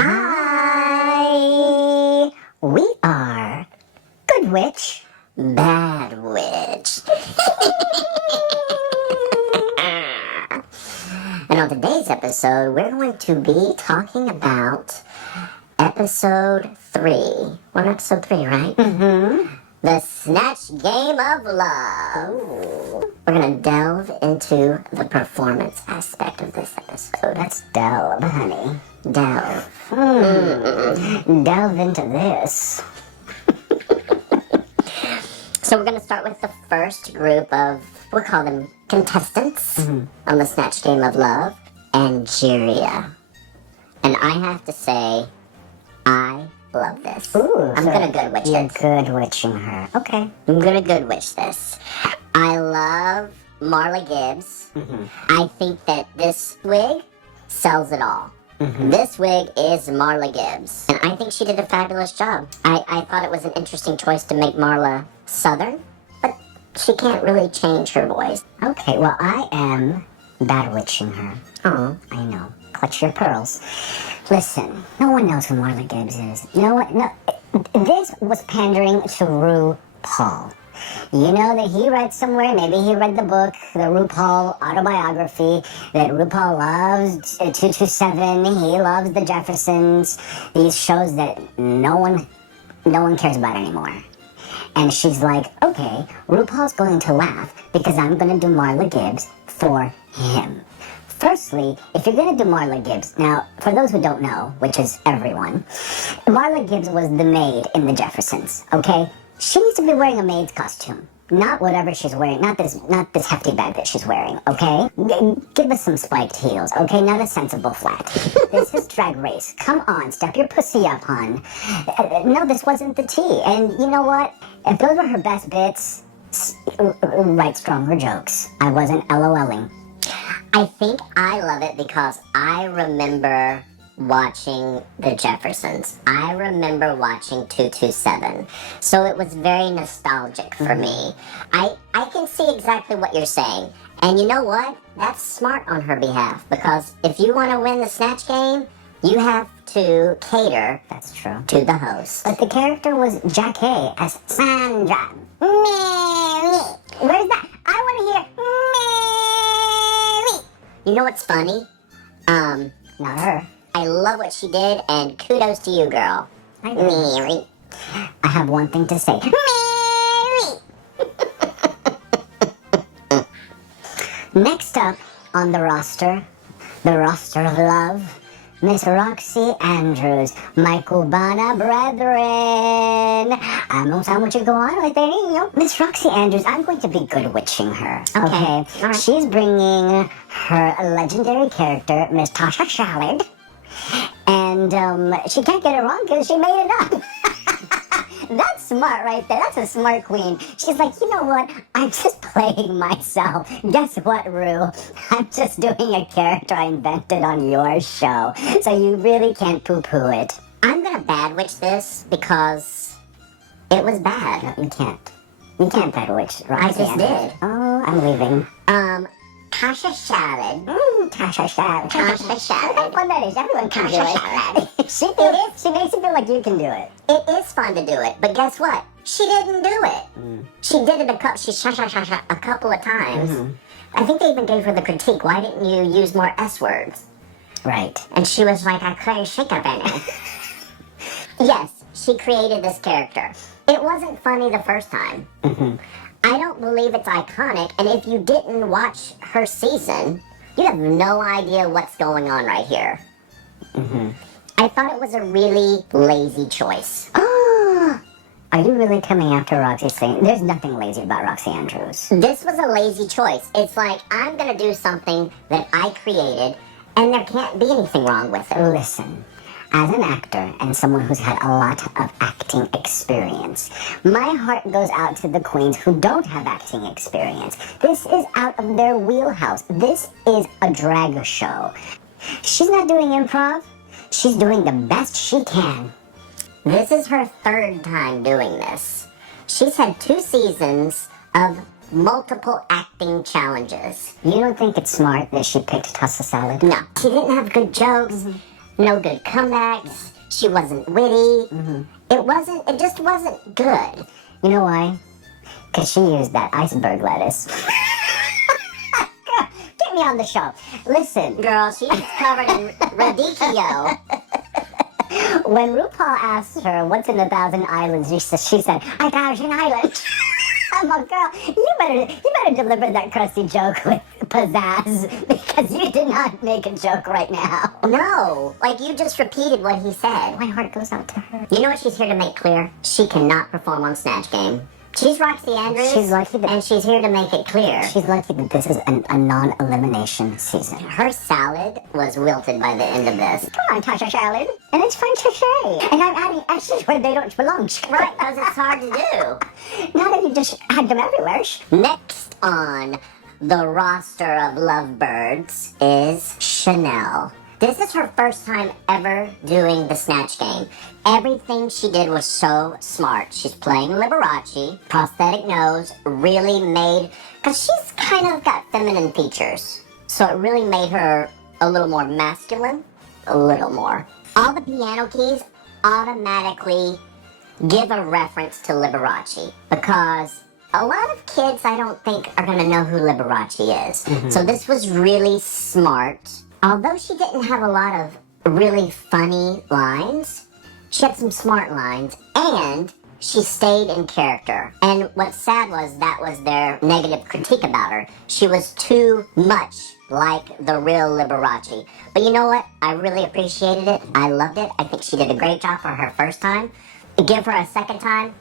Hi! We are Good Witch, Bad Witch. And on today's episode, we're going to be talking about episode 3. We're on episode 3, right? Mm-hmm. The Snatch Game of Love. Ooh. We're going to delve into the performance aspect of this episode. Let's delve, honey. Delve. Delve into this. So we're going to start with the first group of, we'll call them contestants on the Snatch Game of Love, Angeria. And I have to say, I love this. Ooh, I'm going to good witch You're it. good witching her. Okay. I'm going to good witch this. I love Marla Gibbs. I think that this wig sells it all. This wig is Marla Gibbs. And I think she did a fabulous job. I thought it was an interesting choice to make Marla Southern, but she can't really change her voice. Okay, well, I am bad witching her. Oh, I know. Clutch your pearls. Listen, no one knows who Marla Gibbs is. No one, no. This was pandering to Rupaul. You know that he read somewhere, maybe he read the book, the Rupaul autobiography, that Rupaul loves 227, he loves the Jeffersons, these shows that no one cares about anymore. And she's like, okay, RuPaul's going to laugh because I'm going to do Marla Gibbs for him. Firstly, if you're going to do Marla Gibbs, now, for those who don't know, which is everyone, Marla Gibbs was the maid in the Jeffersons, okay? She needs to be wearing a maid's costume, not whatever she's wearing, not this hefty bag that she's wearing, okay? Give us some spiked heels, okay? Not a sensible flat. This is Drag Race. Come on, step your pussy up, hon. No, this wasn't the tea. And you know what? If those were her best bits, write stronger jokes. I wasn't LOLing. I think I love it because I remember watching the Jeffersons. I remember watching 227. So it was very nostalgic for me. I can see exactly what you're saying. And you know what? That's smart on her behalf because if you want to win the Snatch Game, you have to cater That's true. to the host. But the character was Jackie as Sandra. Mary. Where's that? I want to hear Mary. You know what's funny? Not her. I love what she did and kudos to you, girl. I know. Mary. I have one thing to say. Mary! Next up on the roster of love, Miss Roxy Andrews, my Cubana brethren. I'm not how much you go on with it. Miss Roxy Andrews, I'm going to be good witching her. Okay. Right. She's bringing her legendary character, Miss Tasha Shallard. And she can't get it wrong because she made it up. That's smart right there. That's a smart queen. She's like, you know what? I'm just playing myself. Guess what, Rue? I'm just doing a character I invented on your show. So you really can't poo-poo it. I'm gonna bad witch this because it was bad. You can't. You can't bad witch Roxy I just Andrews. did. Oh, I'm leaving. Tasha Shallard. Tasha Shallard. Tasha Shallard. Well, that is. Everyone can Tasha do Shallard. it. She makes it feel like you can do it. It is fun to do it, but guess what? She didn't do it. She did it a couple of times. I think they even gave her the critique. Why didn't you use more S words? Right. And she was like, I couldn't shake up in it. Yes, she created this character. It wasn't funny the first time. I don't believe it's iconic, and if you didn't watch her season, you have no idea what's going on right here. I thought it was a really lazy choice. Are you really coming after Roxy saying there's nothing lazy about Roxy Andrews? This was a lazy choice. It's like, I'm going to do something that I created, and there can't be anything wrong with it. Listen, as an actor and someone who's had a lot of acting experience, my heart goes out to the queens who don't have acting experience. This is out of their wheelhouse. This is a drag show. She's not doing improv. She's doing the best she can. This is her third time doing this. She's had 2 seasons of multiple acting challenges. You don't think it's smart that she picked Tussa Salad? No, she didn't have good jokes. no good comebacks. She wasn't witty. It just wasn't good. You know why? Because she used that iceberg lettuce. Get me on the show. Listen. Girl, she's covered in radicchio. When RuPaul asked her what's in 1,000 islands, she said, 1,000 islands. I'm like, girl, you better deliver that crusty joke with pizzazz, because you did not make a joke right now. No, like you just repeated what he said. My heart goes out to her. You know what she's here to make clear? She cannot perform on Snatch Game. She's Roxy Andrews, She's lucky that- and she's here to make it clear. She's lucky that this is a non-elimination season. Her salad was wilted by the end of this. Come on, Tasha Salad. And it's French sachet. And I'm adding S's where they don't belong. Right, because it's hard to do. Now that you just had them everywhere. Next on the roster of lovebirds is Chanel. This is her first time ever doing the Snatch Game. Everything she did was so smart. She's playing Liberace, prosthetic nose, really made, because she's kind of got feminine features. So it really made her a little more masculine, a little more. All the piano keys automatically give a reference to Liberace, because a lot of kids, I don't think, are going to know who Liberace is. So this was really smart. Although she didn't have a lot of really funny lines, she had some smart lines, and she stayed in character. And what's sad was that was their negative critique about her. She was too much like the real Liberace. But you know what? I really appreciated it. I loved it. I think she did a great job for her first time. Give her a second time,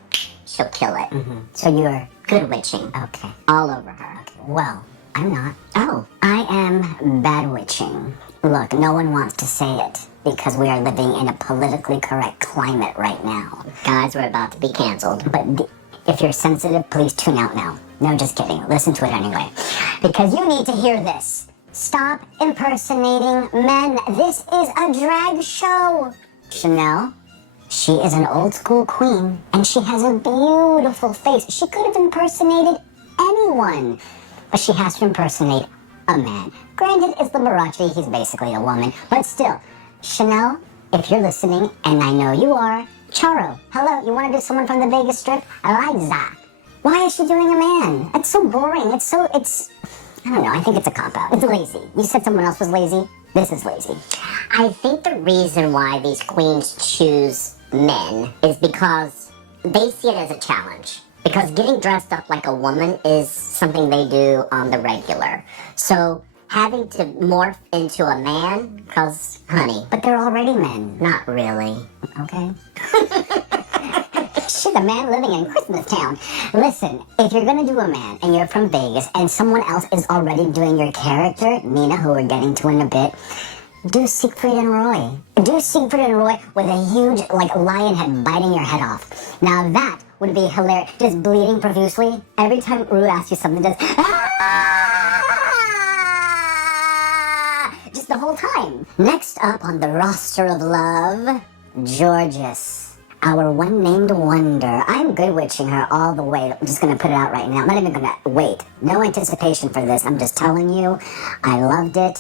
she'll kill it. So you're... Good witching. Okay. All over her. Well, I'm not. Oh. I am bad witching. Look, no one wants to say it because we are living in a politically correct climate right now. Guys, we're about to be canceled. But if you're sensitive, please tune out now. No, just kidding. Listen to it anyway. Because you need to hear this. Stop impersonating men. This is a drag show. Chanel, she is an old school queen, and she has a beautiful face. She could have impersonated anyone, but she has to impersonate a man. Granted, it's Liberace, he's basically a woman, but still, Chanel, if you're listening, and I know you are, Charo, hello, you want to do someone from the Vegas Strip? Eliza. Why is she doing a man? It's so boring. I don't know, I think it's a cop-out. It's lazy. You said someone else was lazy? This is lazy. I think the reason why these queens choose men is because they see it as a challenge. Because getting dressed up like a woman is something they do on the regular. So having to morph into a man, because, honey, But they're already men. not really. Okay. She's a man living in Christmas Town. Listen, if you're gonna do a man and you're from Vegas and someone else is already doing your character, Nina, who we're getting to in a bit, do Siegfried and Roy. Do Siegfried and Roy with a huge, lion head biting your head off. Now that would be hilarious. Just bleeding profusely. Every time Ru asks you something, just the whole time. Next up on the roster of love, Georges. Our one named wonder. I'm good witching her all the way. I'm just gonna put it out right now. I'm not even gonna wait. No anticipation for this. I'm just telling you, I loved it.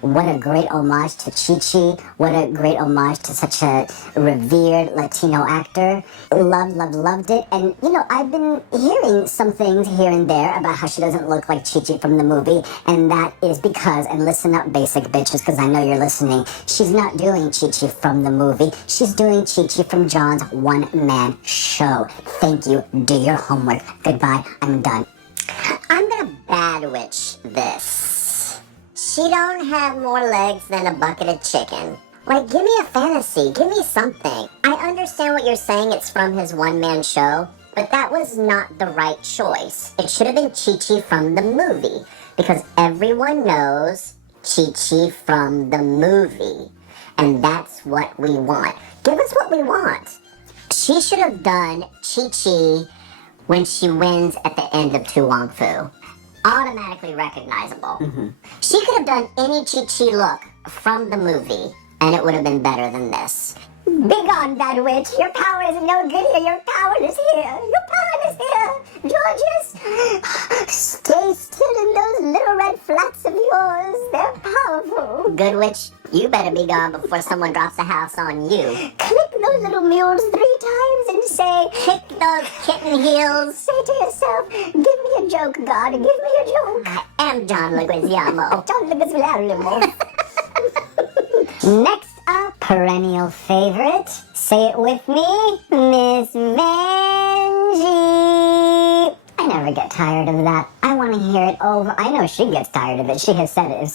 What a great homage to Chi-Chi. What a great homage to such a revered Latino actor. Loved it. And, I've been hearing some things here and there about how she doesn't look like Chi-Chi from the movie. And that is because, and listen up, basic bitches, because I know you're listening, she's not doing Chi-Chi from the movie. She's doing Chi-Chi from John's one-man show. Thank you. Do your homework. Goodbye. I'm done. I'm gonna bad witch this. She don't have more legs than a bucket of chicken. Give me a fantasy. Give me something. I understand what you're saying. It's from his one-man show, but that was not the right choice. It should have been Chi-Chi from the movie, because everyone knows Chi-Chi from the movie, and that's what we want. Give us what we want. She should have done Chi-Chi when she wins at the end of Tu Wong Fu. Automatically recognizable. She could have done any Chi-Chi look from the movie, and it would have been better than this. Begone, bad witch. Your power is no good here. Your power is here. Your power is here. Georges, stay still in those little red flats of yours. They're powerful. Good witch, you better be gone before someone drops a house on you. Click those little mules 3 times and say, Kick those kitten heels. say to yourself, give me a joke, God, give me a joke. I am John Leguizamo. Don't look as loud. Next up, perennial favorite. Say it with me, Miss Vanjie. I never get tired of that. I want to hear it over. I know she gets tired of it. She has said it.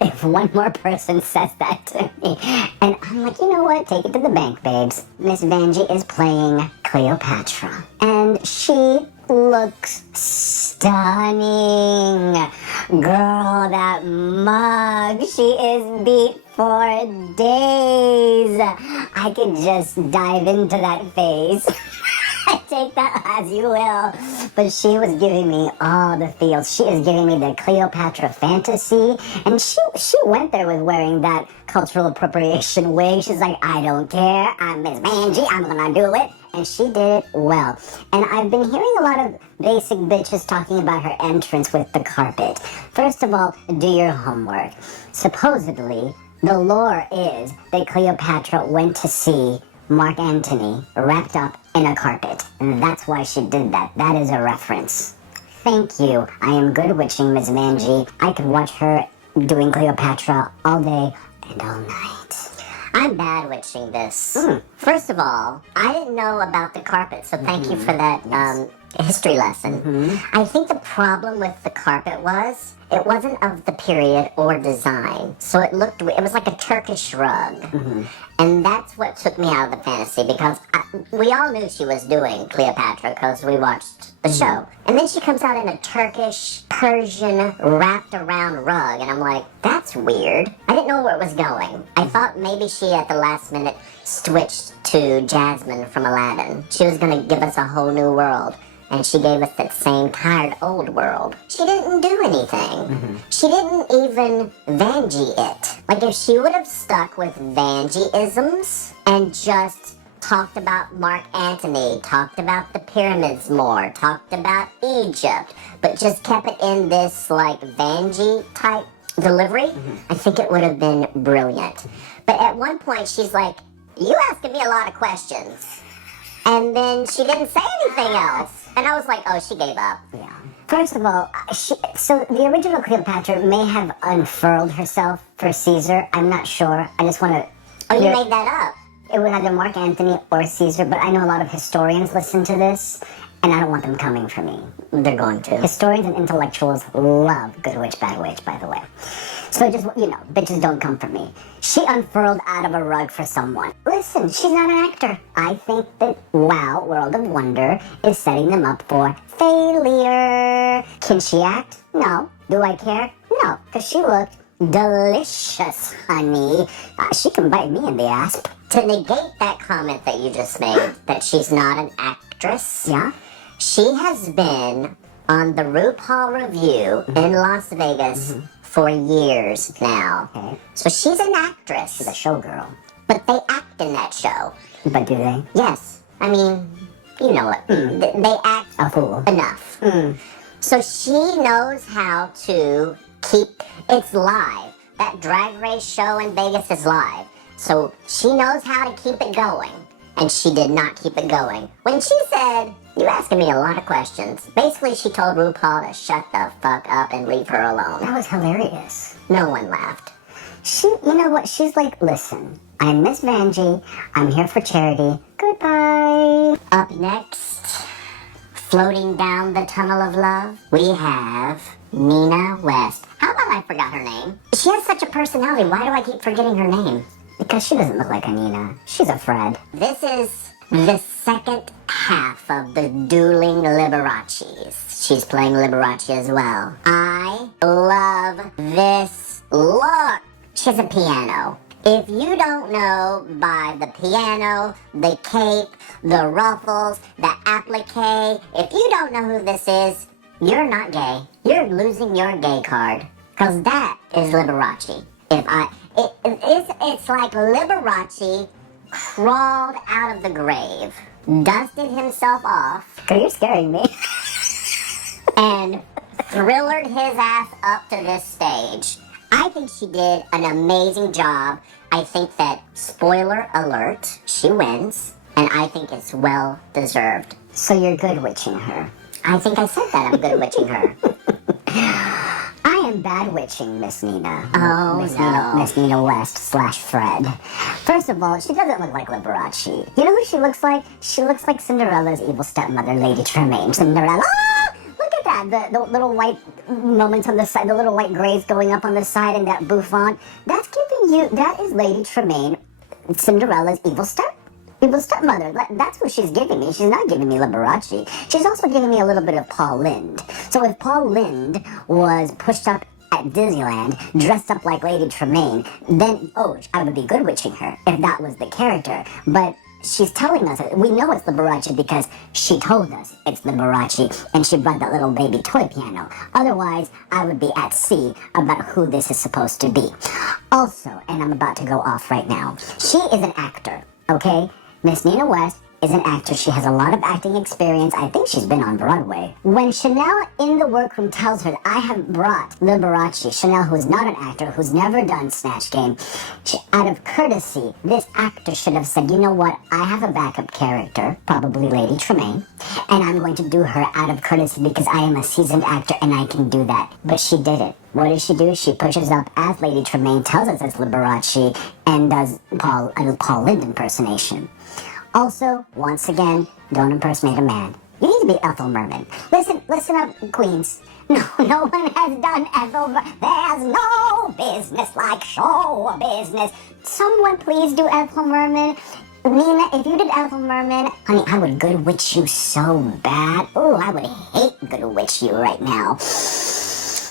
If one more person says that to me, and I'm like, you know what? Take it to the bank, babes. Miss Vanjie is playing Cleopatra, and she looks stunning. Girl, that mug. She is beat for days. I could just dive into that face. Take that as you will. But she was giving me all the feels. She is giving me the Cleopatra fantasy. And she went there with wearing that cultural appropriation wig. She's like, I don't care. I'm Miss Vanjie. I'm gonna do it. And she did it well. And I've been hearing a lot of basic bitches talking about her entrance with the carpet. First of all, do your homework. Supposedly, the lore is that Cleopatra went to see Mark Antony wrapped up in a carpet. And that's why she did that. That is a reference. Thank you. I am good witching Miss Vanjie. I could watch her doing Cleopatra all day and all night. I'm bad witching this. First of all, I didn't know about the carpet, so thank you for that history lesson. I think the problem with the carpet was it wasn't of the period or design. So it was like a Turkish rug. And that's what took me out of the fantasy, because we all knew she was doing Cleopatra because we watched the show. And then she comes out in a Turkish, Persian, wrapped around rug, and I'm like, that's weird. I didn't know where it was going. I thought maybe she at the last minute switched to Jasmine from Aladdin. She was gonna give us a whole new world. And she gave us that same tired old world. She didn't do anything. She didn't even Vanjie it. Like, if she would have stuck with Vanjie-isms and just talked about Mark Antony, talked about the pyramids more, talked about Egypt, but just kept it in this, like, Vanjie type delivery, I think it would have been brilliant. But at one point, she's like, you asking me a lot of questions. And then she didn't say anything else. And I was like, oh, she gave up. Yeah. First of all, so the original Cleopatra may have unfurled herself for Caesar. I'm not sure. I just want to... Oh, you made that up. It was either Mark Antony or Caesar, but I know a lot of historians listen to this, and I don't want them coming for me. They're going to. Historians and intellectuals love Good Witch, Bad Witch, by the way. So just, bitches don't come for me. She unfurled out of a rug for someone. Listen, she's not an actor. I think that WoW, World of Wonder, is setting them up for failure. Can she act? No. Do I care? No, because she looked delicious, honey. She can bite me in the ass. To negate that comment that you just made, that she's not an actress, Yeah? she has been on the Rupaul review in Las Vegas for years now. Okay. So she's an actress. She's a showgirl. But they act in that show. But do they? Yes. I mean, you know it. They act A fool. enough. So she knows how to keep... It's live. That drag race show in Vegas is live. So she knows how to keep it going. And she did not keep it going. When she said, you asking me a lot of questions, basically she told RuPaul to shut the fuck up and leave her alone. That was hilarious. No one laughed. You know what? She's like, listen, I'm Miss Vanjie. I'm here for charity. Goodbye. Up next, floating down the tunnel of love, we have Nina West. How about I forgot her name? She has such a personality. Why do I keep forgetting her name? Because she doesn't look like a Nina. She's a Fred. This is the second half of the dueling Liberaces. She's playing Liberace as well. I love this look. She has a piano. If you don't know by the piano, the cape, the ruffles, the applique, if you don't know who this is, you're not gay. You're losing your gay card. Because that is Liberace. It's like Liberace crawled out of the grave, dusted himself off. Girl, you're scaring me. and thrillered his ass up to this stage. I think she did an amazing job. I think that, spoiler alert, she wins, and I think it's well deserved. So you're good witching her. I think I said that, I'm good witching her. I am bad witching Miss Nina. Oh, no. Miss Nina West / Fred. First of all, she doesn't look like Liberace. You know who she looks like? She looks like Cinderella's evil stepmother, Lady Tremaine. Cinderella. Ah! Look at that. The little white moments on the side, the little white grays going up on the side, and that bouffant. That is Lady Tremaine, Cinderella's evil stepmother. That's what she's giving me. She's not giving me Liberace. She's also giving me a little bit of Paul Lynde. So if Paul Lynde was pushed up at Disneyland, dressed up like Lady Tremaine, then, I would be good witching her if that was the character. But she's telling us, we know it's Liberace because she told us it's Liberace, and she brought that little baby toy piano. Otherwise, I would be at sea about who this is supposed to be. Also, and I'm about to go off right now, she is an actor, okay? Miss Nina West is an actress. She has a lot of acting experience. I think she's been on Broadway. When Chanel in the workroom tells her, I have brought Liberace, Chanel, who is not an actor, who's never done Snatch Game, out of courtesy, this actor should have said, you know what, I have a backup character, probably Lady Tremaine, and I'm going to do her out of courtesy because I am a seasoned actor and I can do that. But she did it. What does she do? She pushes up as Lady Tremaine, tells us it's Liberace, and does a Paul Lynde impersonation. Also, once again, don't impersonate a man. You need to be Ethel Merman. Listen up, Queens. No one has done Ethel Merman. There's no business like show business. Someone please do Ethel Merman. Nina, if you did Ethel Merman, honey, I would good witch you so bad. Ooh, I would hate good witch you right now.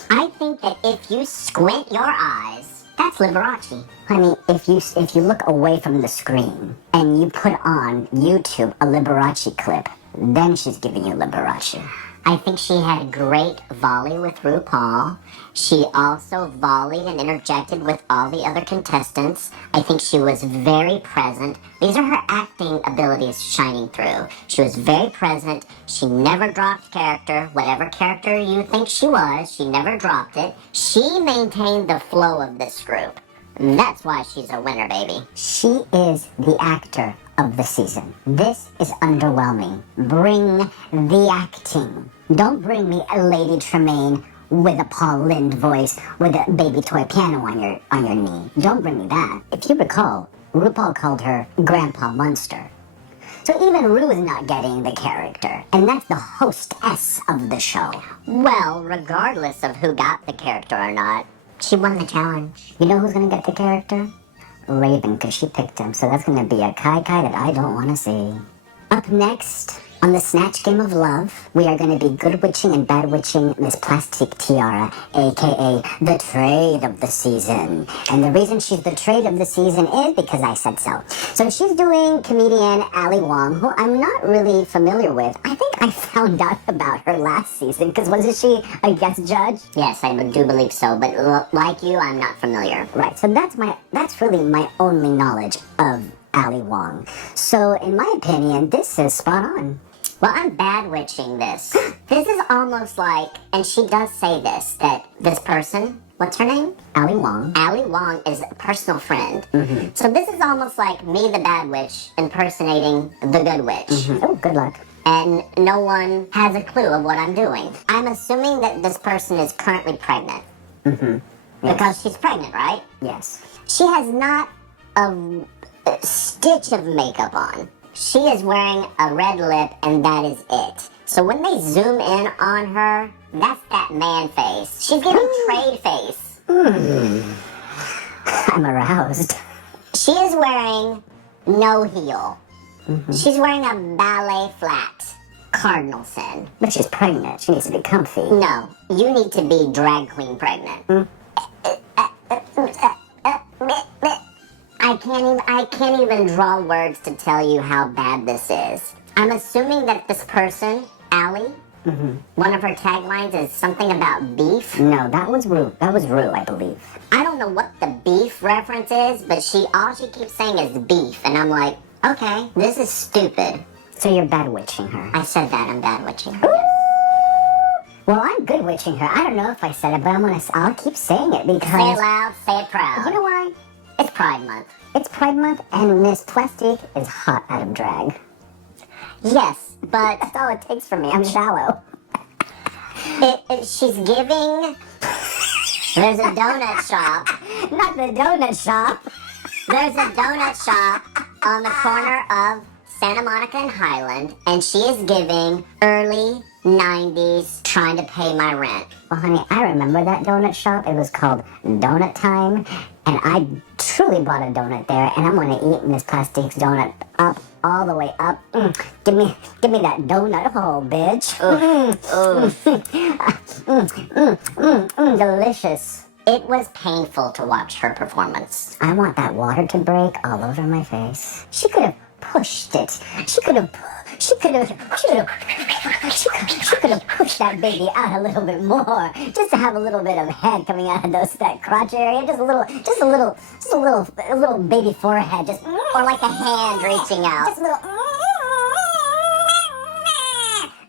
I think that if you squint your eyes, that's Liberace. Honey, if you look away from the screen and you put on YouTube a Liberace clip, then she's giving you Liberace. I think she had great volley with Rupaul. She also volleyed and interjected with all the other contestants. I think she was very present. These are her acting abilities shining through. She was very present. She never dropped character. Whatever character you think she was, she never dropped it. She maintained the flow of this group. And that's why she's a winner, baby. She is the actor of the season. This is underwhelming. Bring the acting. Don't bring me a Lady Tremaine with a Paul Lynde voice with a baby toy piano on your knee. Don't bring me that. If you recall, RuPaul called her Grandpa Munster. So even Ru is not getting the character, and that's the hostess of the show. Well, regardless of who got the character or not, she won the challenge. You know who's gonna get the character? Raven, because she picked him, so that's gonna be a Kai that I don't want to see. Up next, on the Snatch Game of Love, we are going to be good witching and bad witching Miss Plastic Tiara, aka the trade of the season. And the reason she's the trade of the season is because I said so. So she's doing comedian Ali Wong, who I'm not really familiar with. I think I found out about her last season, because wasn't she a guest judge? Yes, I do believe so, but like you, I'm not familiar. Right, so that's really my only knowledge of Ali Wong. So in my opinion, this is spot on. Well, I'm bad witching this. This is almost like, and she does say this, that this person, what's her name? Ali Wong. Ali Wong is a personal friend. Mm-hmm. So this is almost like me, the bad witch, impersonating the good witch. Mm-hmm. Oh, good luck. And no one has a clue of what I'm doing. I'm assuming that this person is currently pregnant. Mm-hmm. Yes. Because she's pregnant, right? Yes. She has not a stitch of makeup on. She is wearing a red lip, and that is it. So when they zoom in on her, that's that man face. She's giving trade face. I'm aroused. She is wearing no heel. Mm-hmm. She's wearing a ballet flat. Cardinal sin. But she's pregnant. She needs to be comfy. No, you need to be drag queen pregnant. I can't even draw words to tell you how bad this is. I'm assuming that this person, Allie, one of her taglines is something about beef. No, that was Ru. That was Ru, I believe. I don't know what the beef reference is, but all she keeps saying is beef, and I'm like, okay, this is stupid. So you're bad witching her. I said that, I'm bad witching her. Well, I'm good witching her. I don't know if I said it, but I'll keep saying it because... Say it loud, say it proud. You know why? It's Pride Month. It's Pride Month, and Miss Plastique is hot out of drag. Yes, but That's all it takes for me. I'm shallow. she's giving... There's a donut shop. Not the donut shop. There's a donut shop on the corner of Santa Monica and Highland, and she is giving early 90s trying to pay my rent. Well, honey, I remember that donut shop. It was called Donut Time, and I truly bought a donut there, and I'm going to eat Miss Plastique's donut up, all the way up. Give me that donut hole, bitch. Delicious. It was painful to watch her performance. I want that water to break all over my face. She could have pushed it. She could have pushed that baby out a little bit more, just to have a little bit of head coming out of that crotch area, just a little baby forehead, just Or like a hand reaching out. just a little.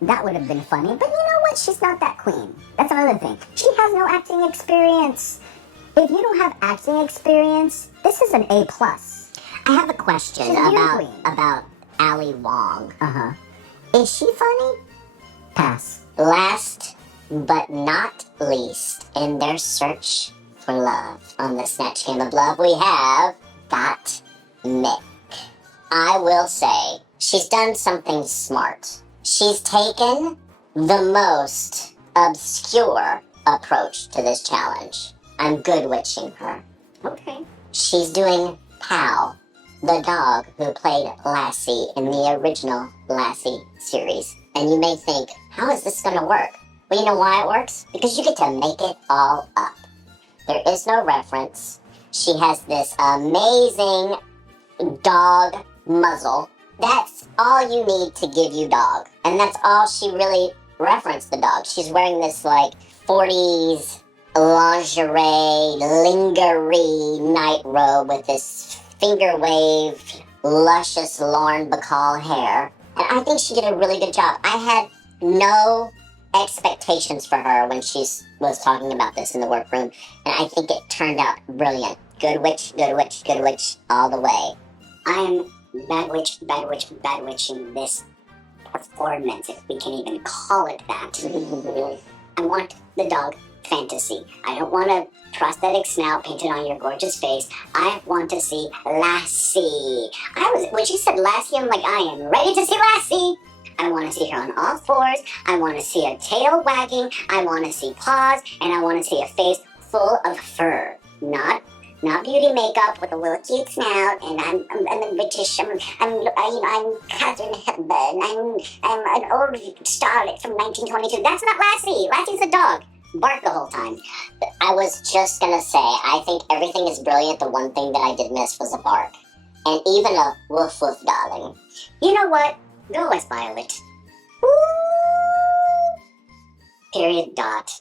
That would have been funny, but you know what? She's not that queen. That's another thing. She has no acting experience. If you don't have acting experience, this is an A+. I have a question She's a beauty queen. about Ali Wong. Uh-huh. Is she funny? Pass. Last but not least, in their search for love on the Snatch Game of Love, we have Got Mick. I will say, she's done something smart. She's taken the most obscure approach to this challenge. I'm good witching her. Okay. She's doing Pal, the dog who played Lassie in the original Lassie series. And you may think, how is this gonna work? Well, you know why it works? Because you get to make it all up. There is no reference. She has this amazing dog muzzle. That's all you need to give you dog. And that's all she really referenced the dog. She's wearing this like 40s lingerie, lingerie night robe with this finger wave, luscious Lauren Bacall hair. And I think she did a really good job. I had no expectations for her when she was talking about this in the workroom. And I think it turned out brilliant. Good witch, good witch, good witch all the way. I'm bad witching this performance, if we can even call it that. I want the dog fantasy. I don't want a prosthetic snout painted on your gorgeous face. I want to see Lassie. When she said Lassie, I'm like, I am ready to see Lassie. I want to see her on all fours. I want to see a tail wagging. I want to see paws, and I want to see a face full of fur. Not beauty makeup with a little cute snout, and I'm a British. I'm Catherine Hepburn. I'm an old starlet from 1922. That's not Lassie. Lassie's a dog. Bark the whole time. I was just gonna say, I think everything is brilliant. The one thing that I did miss was a bark. And even a woof woof, darling. You know what? Go West Violet. Woo! Period. Dot.